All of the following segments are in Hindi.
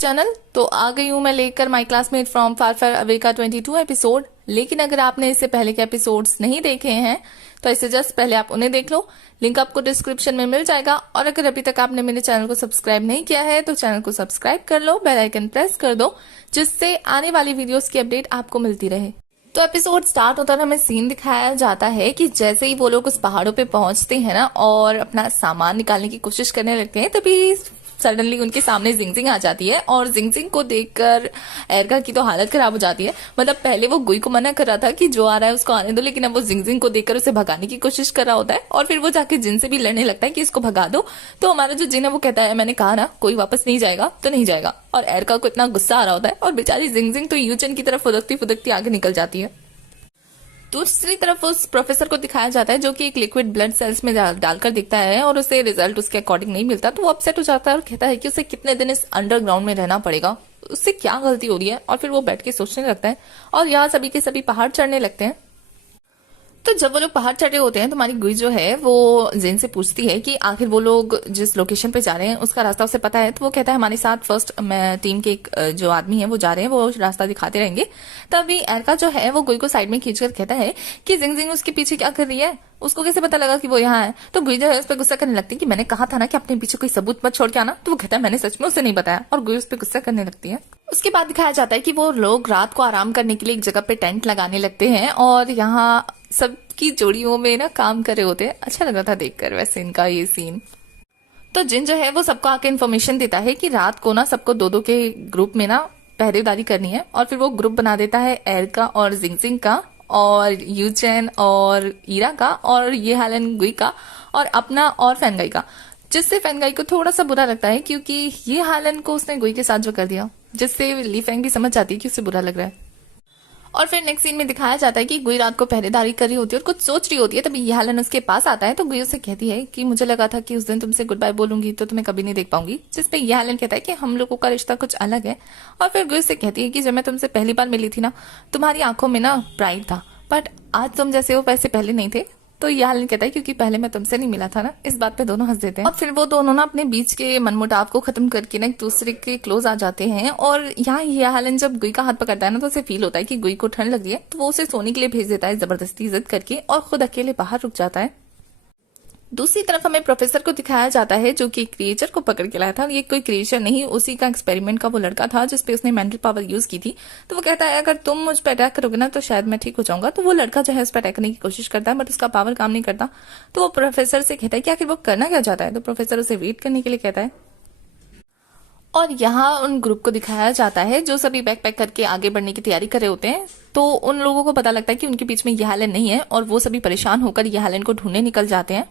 चैनल। तो आ गई हूँ मैं लेकर माई classmate from far far away का 22 एपिसोड। लेकिन अगर आपने इससे पहले के एपिसोड्स नहीं देखे हैं तो इससे जस्ट पहले आप उन्हें देख लो, लिंक आपको डिस्क्रिप्शन में मिल जाएगा। और अगर अभी तक आपने मेरे चैनल को सब्सक्राइब नहीं किया है तो चैनल को सब्सक्राइब कर लो, बेल आइकन प्रेस कर दो, जिससे आने वाली वीडियोस की अपडेट आपको मिलती रहे। तो एपिसोड स्टार्ट होता है, हमें सीन दिखाया जाता है कि जैसे ही वो लोग उस पहाड़ों पे पहुंचते हैं ना और अपना सामान निकालने की कोशिश करने लगते हैं, तभी सडनली उनके सामने जिंगजिंग आ जाती है। और जिंगजिंग को देखकर एरका की तो हालत खराब हो जाती है। मतलब पहले वो गुई को मना कर रहा था कि जो आ रहा है उसको आने दो, लेकिन अब वो जिंगजिंग को देखकर उसे भगाने की कोशिश कर रहा होता है। और फिर वो जाके जिन से भी लड़ने लगता है कि इसको भगा दो। तो हमारा जो जिन है वो कहता है, मैंने कहा ना कोई वापस नहीं जाएगा तो नहीं जाएगा। और एरका को इतना गुस्सा आ रहा होता है और बेचारी जिंगजिंग तो यूचन की तरफ फुदकती फुदकती आगे निकल जाती है। दूसरी तरफ उस प्रोफेसर को दिखाया जाता है जो कि एक लिक्विड ब्लड सेल्स में डालकर दिखता है और उसे रिजल्ट उसके अकॉर्डिंग नहीं मिलता। तो वो अपसेट हो जाता है और कहता है कि उसे कितने दिन इस अंडरग्राउंड में रहना पड़ेगा, उससे क्या गलती हो रही है। और फिर वो बैठ के सोचने लगता है और यहाँ सभी के सभी पहाड़ चढ़ने लगते हैं। तो जब वो लोग पहाड़ चढ़े होते हैं तो हमारी गुई जो है वो जिन से पूछती है कि आखिर वो लोग जिस लोकेशन पे जा रहे हैं उसका रास्ता उसे पता है। तो वो कहता है हमारे साथ फर्स्ट टीम के जो आदमी है वो जा रहे हैं, वो रास्ता दिखाते रहेंगे। तभी एरका जो है वो गुई को साइड में खींचकर कहता है कि जिंगजिंग उसके पीछे क्या कर रही है, उसको कैसे पता लगा कि वो यहाँ है। तो गुई जो है उस पर गुस्सा करने लगती है कि मैंने कहा था ना कि अपने पीछे कोई सबूत मत छोड़ के आना। तो वो कहता है मैंने सच में उसे नहीं बताया, और गुई उस पर गुस्सा करने लगती है। उसके बाद दिखाया जाता है कि वो लोग रात को आराम करने के लिए एक जगह पे टेंट लगाने लगते हैं और यहाँ सबकी जोड़ियों में ना काम कर रहे होते हैं। अच्छा लग रहा था देखकर वैसे इनका ये सीन। तो जिन जो है वो सबको आके इन्फॉर्मेशन देता है कि रात को ना सबको दो दो के ग्रुप में ना पहरेदारी करनी है। और फिर वो ग्रुप बना देता है एरका और जिंगजिंग का और यूचेन और ईरा का और ये हालन गुई का और अपना और फैनगाई का। जिससे फैनगाई को थोड़ा सा बुरा लगता है क्योंकि ये हालन को उसने गुई के साथ जो कर दिया, जिससे ली फैंग भी समझ जाती है कि उसे बुरा लग रहा है। और फिर नेक्स्ट सीन में दिखाया जाता है कि गुई रात को पहरेदारी कर रही होती है और कुछ सोच रही होती है। तभी हालन उसके पास आता है। तो गुई उससे कहती है कि मुझे लगा था कि उस दिन तुमसे गुड बाय बोलूंगी तो तुम्हें कभी नहीं देख पाऊंगी। जिसपे ये हालन कहता है कि हम लोगों का रिश्ता कुछ अलग है। और फिर गुई उससे कहती है कि जब मैं तुमसे पहली बार मिली थी ना, तुम्हारी आंखों में ना प्राइड था, बट आज तुम जैसे हो वैसे पहले नहीं थे। तो ये हालन कहता है क्योंकि पहले मैं तुमसे नहीं मिला था ना। इस बात पे दोनों हंस देते हैं और फिर वो दोनों ना अपने बीच के मनमुटाव को खत्म करके ना एक दूसरे के क्लोज आ जाते हैं। और यहाँ ये हालन जब गुई का हाथ पकड़ता है ना तो उसे फील होता है कि गुई को ठंड लग रही है। तो वो उसे सोने के लिए भेज देता है जबरदस्ती जिद करके और खुद अकेले बाहर रुक जाता है। दूसरी तरफ हमें प्रोफेसर को दिखाया जाता है जो कि क्रिएचर को पकड़ के लाया था। ये कोई क्रिएचर नहीं, उसी का एक्सपेरिमेंट का वो लड़का था जिसपे उसने मेंटल पावर यूज की थी। तो वो कहता है अगर तुम मुझ पर अटैक करोगे ना तो शायद मैं ठीक हो जाऊंगा। तो वो लड़का जो है उस पर अटैक करने की कोशिश करता है बट उसका पावर काम नहीं करता। तो वो प्रोफेसर से कहता है कि आखिर वो करना क्या चाहता है। तो प्रोफेसर उसे वेट करने के लिए कहता है। और यहाँ उन ग्रुप को दिखाया जाता है जो सभी बैक पैक करके आगे बढ़ने की तैयारी कर रहे होते हैं। तो उन लोगों को पता लगता है कि उनके बीच में ये हालन नहीं है और वो सभी परेशान होकर ये हालन को ढूंढने निकल जाते हैं।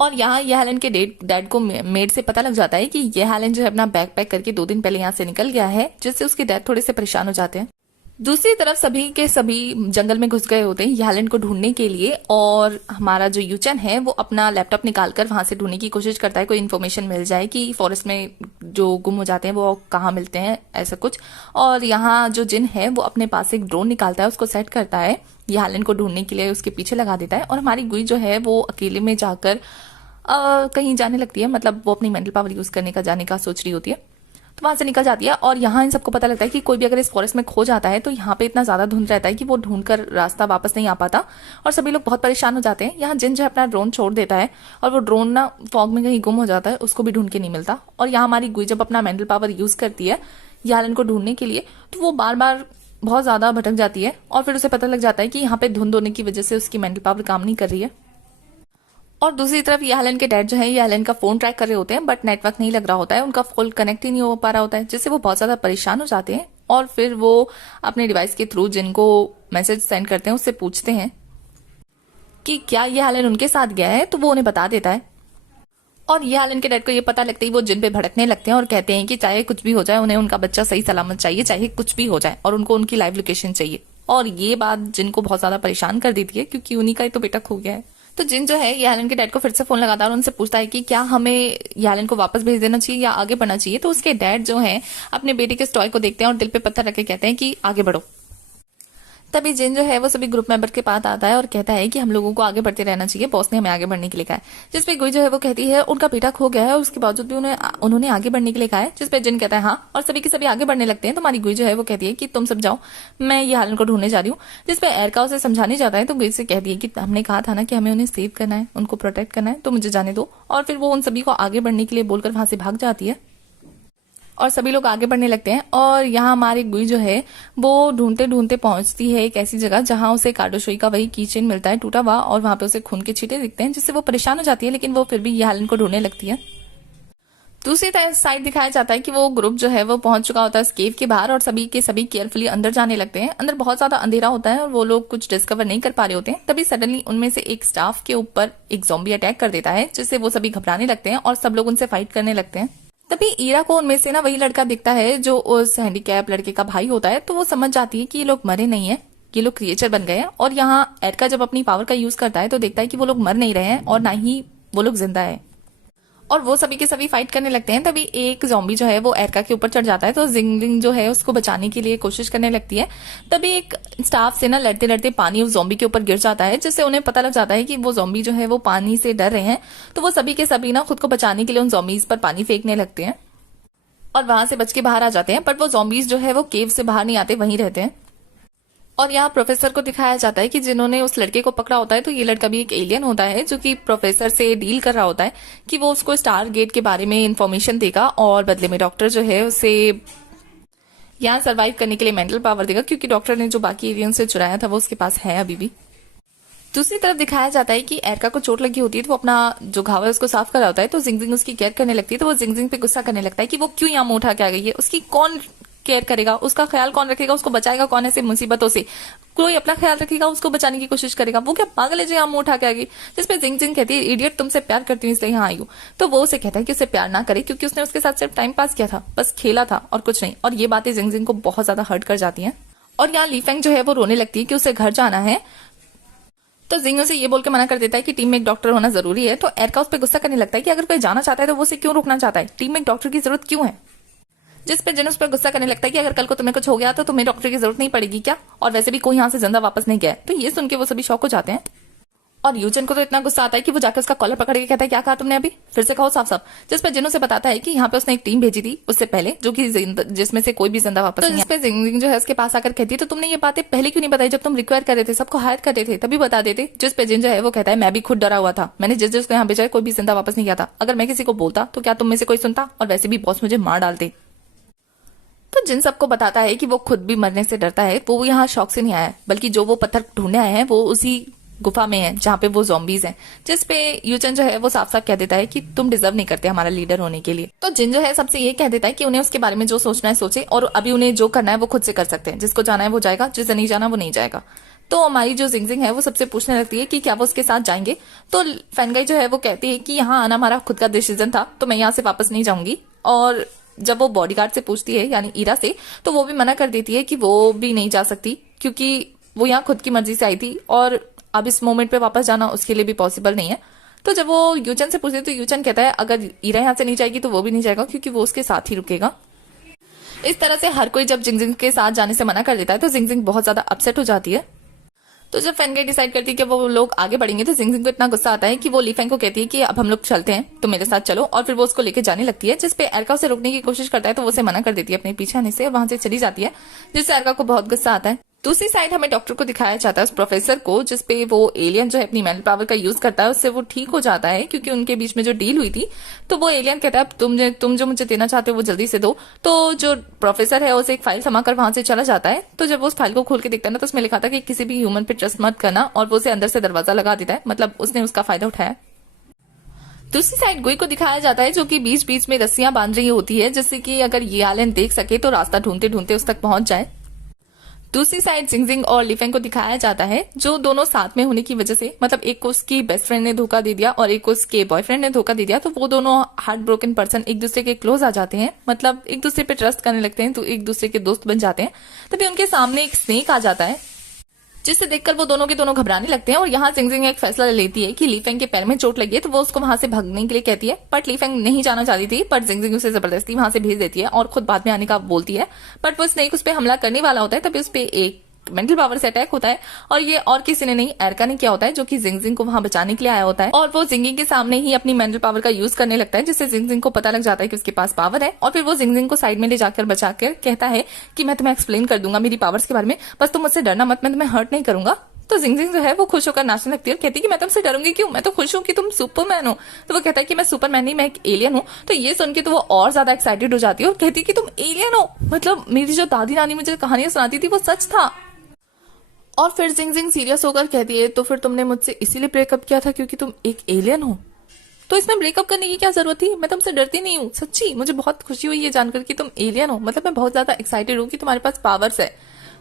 और यहाँ ये हालन के डैड को मेड से पता लग जाता है कि ये हालन जो है अपना बैग पैक करके 2 दिन पहले यहाँ से निकल गया है, जिससे उसके डैड थोड़े से परेशान हो जाते हैं। दूसरी तरफ सभी के सभी जंगल में घुस गए होते हैं ये हालन को ढूंढने के लिए। और हमारा जो यूचन है वो अपना लैपटॉप निकालकर वहां से ढूंढने की कोशिश करता है, कोई इन्फॉर्मेशन मिल जाए कि फॉरेस्ट में जो गुम हो जाते हैं वो कहाँ मिलते हैं, ऐसा कुछ। और यहाँ जो जिन है वो अपने पास एक ड्रोन निकालता है, उसको सेट करता है, ये हालन को ढूंढने के लिए उसके पीछे लगा देता है। और हमारी गुई जो है वो अकेले में जाकर कहीं जाने लगती है, मतलब वो अपनी मेंटल पावर यूज करने का जाने का सोच रही होती है। तो वहां से निकल जाती है। और यहाँ इन सबको पता लगता है कि कोई भी अगर इस फॉरेस्ट में खो जाता है तो यहाँ पे इतना ज्यादा धुंध रहता है कि वो ढूंढकर रास्ता वापस नहीं आ पाता और सभी लोग बहुत परेशान हो जाते हैं। यहाँ जिन जो है अपना ड्रोन छोड़ देता है और वो ड्रोन ना फॉग में कहीं गुम हो जाता है, उसको भी ढूंढ के नहीं मिलता। और यहाँ हमारी गुई जब अपना मेंटल पावर यूज करती है यालन को ढूंढने के लिए तो वो बार बार बहुत ज्यादा भटक जाती है। और फिर उसे पता लग जाता है कि यहाँ पे धुंध होने की वजह से उसकी मेंटल पावर काम नहीं कर रही है। और दूसरी तरफ ये हालन के डैड जो है ये हालन का फोन ट्रैक कर रहे होते हैं बट नेटवर्क नहीं लग रहा होता है, उनका फोन कनेक्ट ही नहीं हो पा रहा होता है, जिससे वो बहुत ज्यादा परेशान हो जाते हैं। और फिर वो अपने डिवाइस के थ्रू जिनको मैसेज सेंड करते हैं उससे पूछते हैं कि क्या ये हालन उनके साथ गया है। तो वो उन्हें बता देता है। और ये हालन के डैड को ये पता लगता है वो जिन पे भड़कने लगते हैं और कहते हैं कि चाहे कुछ भी हो जाए उन्हें उनका बच्चा सही सलामत चाहिए, चाहे कुछ भी हो जाए, और उनको उनकी लाइव लोकेशन चाहिए। और ये बात जिनको बहुत ज्यादा परेशान कर देती है क्योंकि उन्हीं का ही तो बेटा खो गया है। तो जिन जो है यालन के डैड को फिर से फोन लगाता है और उनसे पूछता है कि क्या हमें यालन को वापस भेज देना चाहिए या आगे बढ़ना चाहिए। तो उसके डैड जो है अपने बेटे के टॉय को देखते हैं और दिल पे पत्थर रख के कहते हैं कि आगे बढ़ो। तभी जिन जो है वो सभी ग्रुप मेंबर के पास आता है और कहता है कि हम लोगों को आगे बढ़ते रहना चाहिए, बॉस ने हमें आगे बढ़ने के लिए कहा है। जिसपे गुई जो है वो कहती है उनका बेटा खो गया है और उसके बावजूद भी उन्होंने आगे बढ़ने के लिए कहा है। जिसपे जिन कहता है हाँ, और सभी के सभी आगे बढ़ने लगते हैं। तो हमारी गुई जो है वो कहती है कि तुम सब जाओ, मैं ये हालन को ढूंढने जा रही हूँ। जिसपे एरका उसे समझाने जाता है तो गुई से कहती है कि हमने कहा था ना कि हमें उन्हें सेव करना है, उनको प्रोटेक्ट करना है, तो मुझे जाने दो। और फिर वो उन सभी को आगे बढ़ने के लिए बोलकर वहां से भाग जाती है और सभी लोग आगे बढ़ने लगते हैं। और यहाँ हमारी गुई जो है वो ढूंढते ढूंढते पहुंचती है एक ऐसी जगह जहां उसे कार्डोशोई का वही कीचेन मिलता है टूटा हुआ, और वहां पे उसे खून के छींटे दिखते हैं, जिससे वो परेशान हो जाती है। लेकिन वो फिर भी यालन को ढूंढने लगती है। दूसरी साइड दिखाया जाता है कि वो ग्रुप जो है वो पहुंच चुका होता है इस केव के बाहर और सभी के सभी केयरफुली अंदर जाने लगते हैं। अंदर बहुत ज्यादा अंधेरा होता है और वो लोग कुछ डिस्कवर नहीं कर पा रहे होते हैं। तभी सडनली उनमें से एक स्टाफ के ऊपर एक ज़ॉम्बी अटैक कर देता है, जिससे वो सभी घबराने लगते हैं और सब लोग उनसे फाइट करने लगते हैं। तभी ईरा को उनमें से ना वही लड़का दिखता है जो उस हैंडीकैप लड़के का भाई होता है। तो वो समझ जाती है कि ये लोग मरे नहीं है, ये लोग क्रिएचर बन गए हैं। और यहाँ एरका जब अपनी पावर का यूज करता है तो देखता है कि वो लोग मर नहीं रहे हैं और ना ही वो लोग जिंदा है, और वो सभी के सभी फाइट करने लगते हैं। तभी एक ज़ॉम्बी जो है वो एरका के ऊपर चढ़ जाता है, तो जिंगजिंग जो है उसको बचाने के लिए कोशिश करने लगती है। तभी एक स्टाफ से ना लड़ते लड़ते पानी उस ज़ॉम्बी के ऊपर गिर जाता है, जिससे उन्हें पता लग जाता है कि वो ज़ॉम्बी जो है वो पानी से डर रहे हैं। तो वो सभी के सभी ना खुद को बचाने के लिए उन ज़ॉम्बीज पर पानी फेंकने लगते हैं और वहां से बच के बाहर आ जाते हैं। बट वो ज़ॉम्बीज जो है वो केव से बाहर नहीं आते, वहीं रहते हैं। और यहाँ प्रोफेसर को दिखाया जाता है कि जिन्होंने उस लड़के को पकड़ा होता है, तो ये लड़का भी एक एलियन होता है जो कि प्रोफेसर से डील कर रहा होता है कि वो उसको स्टार गेट के बारे में इन्फॉर्मेशन देगा और बदले में डॉक्टर जो है उसे यहाँ सरवाइव करने के लिए मेंटल पावर देगा, क्योंकि डॉक्टर ने जो बाकी एलियन से चुराया था वो उसके पास है अभी भी। दूसरी तरफ दिखाया जाता है कि एरका को चोट लगी होती है, तो वो अपना जो घाव है उसको साफ कर रहा होता है। तो जिंगजिंग उसकी केयर करने लगती है। तो वो जिंगजिंग पे गुस्सा करने लगता है कि वो क्यों यहाँ मुंह उठा के आ गई है, उसकी कौन केयर करेगा, उसका ख्याल कौन रखेगा, उसको बचाएगा कौन ऐसे मुसीबतों से, कोई अपना ख्याल रखेगा, उसको बचाने की कोशिश करेगा, वो क्या पागल है जो यहाँ मुंह उठा के आ गई। जिसपे जिंगजिंग कहती है इडियट, तुमसे प्यार करती हूँ इसलिए यहाँ आई हूँ। तो वो उसे कहता है कि उसे प्यार ना करे, क्योंकि उसने उसके साथ सिर्फ टाइम पास किया था, बस खेला था और कुछ नहीं। और ये बातें जिंगजिंग को बहुत ज्यादा हर्ट कर जाती हैं। और यहाँ लीफेंग जो है वो रोने लगती है कि उसे घर जाना है। तो जिंग उसे ये बोल के मना कर देता है कि टीम में एक डॉक्टर होना जरूरी है। तो एरका उस पर गुस्सा करने लगता है कि अगर कोई जाना चाहता है तो वो उसे क्यों रोकना चाहता है, टीम में एक डॉक्टर की जरूरत क्यों है। जिस पे जिन उस पर गुस्सा करने लगता है कि अगर कल को तुम्हें कुछ हो गया तो तुम्हें डॉक्टर की जरूरत नहीं पड़ेगी क्या, और वैसे भी कोई यहाँ से जिंदा वापस नहीं गया है। तो ये सुन के वो सभी शॉक हो जाते हैं। और यूचन को तो इतना गुस्सा आता है कि वो जाकर उसका कॉलर पकड़ के कहता है क्या कहा तुमने अभी, फिर से कहो साफ साफ। जिस पे जिन उसे बताता है कि यहाँ पे उसने एक टीम भेजी थी उससे पहले, जो कि जिसमें से कोई भी जिंदा वापस नहीं। जिसपे जिंगजिंग जो है उसके पास आकर कहती है तो तुमने ये बातें पहले क्यों नहीं बताई, जब तुम रिक्वायर कर रहे थे, सबको हायर कर रहे थे, तभी बता देते। जिस पे जिन जो है वो कहता है मैं भी खुद डरा हुआ था, मैंने जिसको यहाँ भेजा कोई भी जिंदा वापस नहीं गया था। अगर मैं किसी को बोलता तो क्या तुम में से कोई सुनता, और वैसे भी बॉस मुझे मार डालते। तो जिन सबको बताता है कि वो खुद भी मरने से डरता है, वो यहाँ शौक से नहीं आया, बल्कि जो वो पत्थर ढूंढने आए हैं वो उसी गुफा में है जहाँ पे वो ज़ॉम्बीज हैं। जिस पे यूचन जो है वो साफ साफ कह देता है कि तुम डिजर्व नहीं करते हमारा लीडर होने के लिए। तो जिन जो है सबसे ये कह देता है कि उन्हें उसके बारे में जो सोचना है सोचे, और अभी उन्हें जो करना है वो खुद से कर सकते हैं। जिसको जाना है वो जाएगा, जिसे नहीं जाना वो नहीं जाएगा। तो हमारी जो जिंगजिंग है वो सबसे पूछने लगती है कि क्या वो उसके साथ जाएंगे। तो फैनगाई जो है वो कहती है कि यहाँ आना हमारा खुद का डिसीजन था, तो मैं यहाँ से वापस नहीं जाऊंगी। और जब वो बॉडीगार्ड से पूछती है यानी ईरा से, तो वो भी मना कर देती है कि वो भी नहीं जा सकती, क्योंकि वो यहाँ खुद की मर्जी से आई थी और अब इस मोमेंट पे वापस जाना उसके लिए भी पॉसिबल नहीं है। तो जब वो यूचन से पूछती है तो यूचन कहता है अगर ईरा यहाँ से नहीं जाएगी तो वो भी नहीं जाएगा, क्योंकि वो उसके साथ ही रुकेगा। इस तरह से हर कोई जब जिंगजिंग के साथ जाने से मना कर देता है तो जिंगजिंग बहुत ज्यादा अपसेट हो जाती है। तो जब फैनगाई डिसाइड करती है कि वो लोग आगे बढ़ेंगे तो जिंगजिंग को इतना गुस्सा आता है कि वो लीफेंग को कहती है कि अब हम लोग चलते हैं, तो मेरे साथ चलो। और फिर वो उसको लेके जाने लगती है, जिसपे एरका उसे रोकने की कोशिश करता है तो वो उसे मना कर देती है अपने पीछे आने से, और वहां से चली जाती है, जिससे एरका को बहुत गुस्सा आता है। दूसरी साइड हमें डॉक्टर को दिखाया जाता है, उस प्रोफेसर को, जिसपे वो एलियन जो है अपनी मेंटल पावर का यूज करता है, उससे वो ठीक हो जाता है, क्योंकि उनके बीच में जो डील हुई थी। तो वो एलियन कहता है तुम जो मुझे देना चाहते हो वो जल्दी से दो। तो जो प्रोफेसर है उसे एक फाइल थमा कर वहां से चला जाता है। तो जब वो उस फाइल को खोल के देखता है ना, तो उसमें लिखा था कि किसी भी ह्यूमन पे ट्रस्ट मत करना, और वो उसे अंदर से दरवाजा लगा देता है, मतलब उसने उसका फायदा उठाया। दूसरी साइड गुई को दिखाया जाता है जो कि बीच बीच में रस्सियां बांध रही होती है, जिससे कि अगर ये आलन देख सके तो रास्ता ढूंढते ढूंढते उस तक पहुंच जाए। दूसरी साइड जिंगजिंग और लीफेंग को दिखाया जाता है, जो दोनों साथ में होने की वजह से, मतलब एक को उसकी बेस्ट फ्रेंड ने धोखा दे दिया और एक को उसके बॉयफ्रेंड ने धोखा दे दिया, तो वो दोनों हार्ट ब्रोकन पर्सन एक दूसरे के क्लोज आ जाते हैं, मतलब एक दूसरे पे ट्रस्ट करने लगते हैं, तो एक दूसरे के दोस्त बन जाते हैं। तभी उनके सामने एक स्नेक आ जाता है, जिससे देखकर वो दोनों के दोनों घबराने लगते हैं। और यहाँ जिंगजिंग एक फैसला लेती है कि लीफेंग के पैर में चोट लगी है, तो वो उसको वहां से भागने के लिए कहती है। बट लीफेंग नहीं जाना चाहती थी, पर जिंगजिंग उसे जबरदस्ती वहां से भेज देती है और खुद बाद में आने का बोलती है। बट वो स्नेक उस पर हमला करने वाला होता है, तभी उस पर एक मेंटल पावर से अटैक होता है और ये और किसी ने नहीं, एरिका ने किया होता है, जो कि जिंगजिंग को वहां बचाने के लिए आया होता है। और वो जिंगजिंग के सामने ही अपनी मेंटल पावर का यूज करने लगता है, जिससे जिंगजिंग को पता लग जाता है कि उसके पास पावर है। और फिर वो जिंगजिंग को साइड में ले जाकर बचाकर कहता है कि मैं तुम्हें एक्सप्लेन कर दूंगा मेरी पावर्स के बारे में, बस तुम मुझसे डरना मत, मैं तुम्हें हर्ट नहीं करूंगा। तो जिंगजिंग जो है वो खुश होकर नाचने लगती है और कहती है कि मैं तुमसे डरूंगी क्यों, मैं तो खुश हूं कि तुम सुपरमैन हो। तो वो कहता है कि मैं सुपरमैन नहीं, मैं एक एलियन हूं। तो ये सुन के तो वो और ज्यादा एक्साइटेड हो जाती है और कहती है कि तुम एलियन हो, मतलब मेरी जो दादी नानी मुझे कहानियां सुनाती थी वो सच था। और फिर जिंगजिंग सीरियस होकर कहती है तो फिर तुमने मुझसे इसीलिए ब्रेकअप किया था क्योंकि तुम एक एलियन हो? तो इसमें ब्रेकअप करने की क्या जरूरत थी, मैं तुमसे डरती नहीं हूँ, सच्ची मुझे बहुत खुशी हुई ये जानकर कि तुम एलियन हो, मतलब मैं बहुत ज्यादा एक्साइटेड हूँ कि तुम्हारे पास पावर्स है।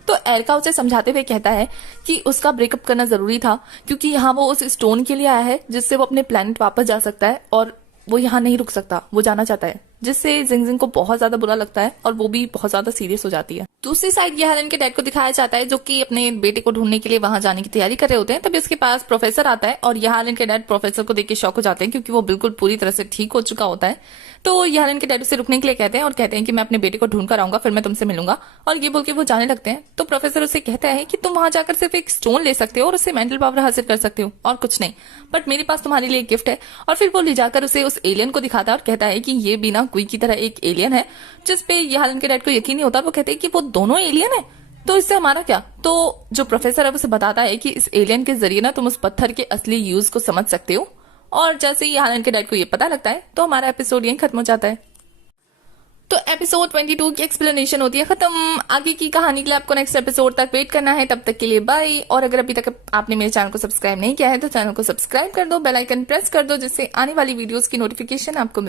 तो एरिका उसे समझाते हुए कहता है कि उसका ब्रेकअप करना जरूरी था क्योंकि यहाँ वो उस स्टोन के लिए आया है जिससे वो अपने प्लेनेट वापस जा सकता है और वो यहाँ नहीं रुक सकता, वो जाना चाहता है, जिससे जिंगजिंग को बहुत ज्यादा बुरा लगता है और वो भी बहुत ज्यादा सीरियस हो जाती है। दूसरी साइड यहालन के डैड को दिखाया जाता है जो कि अपने बेटे को ढूंढने के लिए वहां जाने की तैयारी कर रहे होते हैं। तभी उसके पास प्रोफेसर आता है और यहालन के डैड प्रोफेसर को देख के शॉक हो जाते हैं क्योंकि वो बिल्कुल पूरी तरह से ठीक हो चुका होता है। तो यहालन के डैड उसे रुकने के लिए कहते हैं और कहते हैं कि मैं अपने बेटे को ढूंढ कर आऊंगा, फिर मैं तुमसे मिलूंगा। और ये बोल के वो जाने लगते हैं। तो प्रोफेसर उसे कहता है कि तुम वहां जाकर सिर्फ एक स्टोन ले सकते हो और उससे मेंटल पावर हासिल कर सकते हो और कुछ नहीं, बट मेरे पास तुम्हारे लिए एक गिफ्ट है। और फिर वो ले जाकर उसे उस एलियन को दिखाता है और कहता है कि ये भी ना क्वी की तरह एक एलियन है, जिसपे यहालन के डैड को यकीन नहीं होता। वो कहते हैं कि वो दोनों एलियन है, तो इससे हमारा क्या? तो जो प्रोफेसर है उसे बताता है कि इस एलियन के जरिए ना तुम उस पत्थर के असली यूज को समझ सकते हो। और जैसे ही यहालन के डैड को ये पता लगता है तो हमारा एपिसोड यहीं खत्म हो जाता है। तो एपिसोड 22 की एक्सप्लेनेशन होती है खत्म। आगे की कहानी के लिए आपको नेक्स्ट एपिसोड तक वेट करना है, तब तक के लिए बाय। और अगर अभी तक आपने मेरे चैनल को सब्सक्राइब नहीं किया है तो चैनल को सब्सक्राइब कर दो, बेल आइकन प्रेस कर दो, जिससे आने वाली वीडियोस की नोटिफिकेशन आपको मिल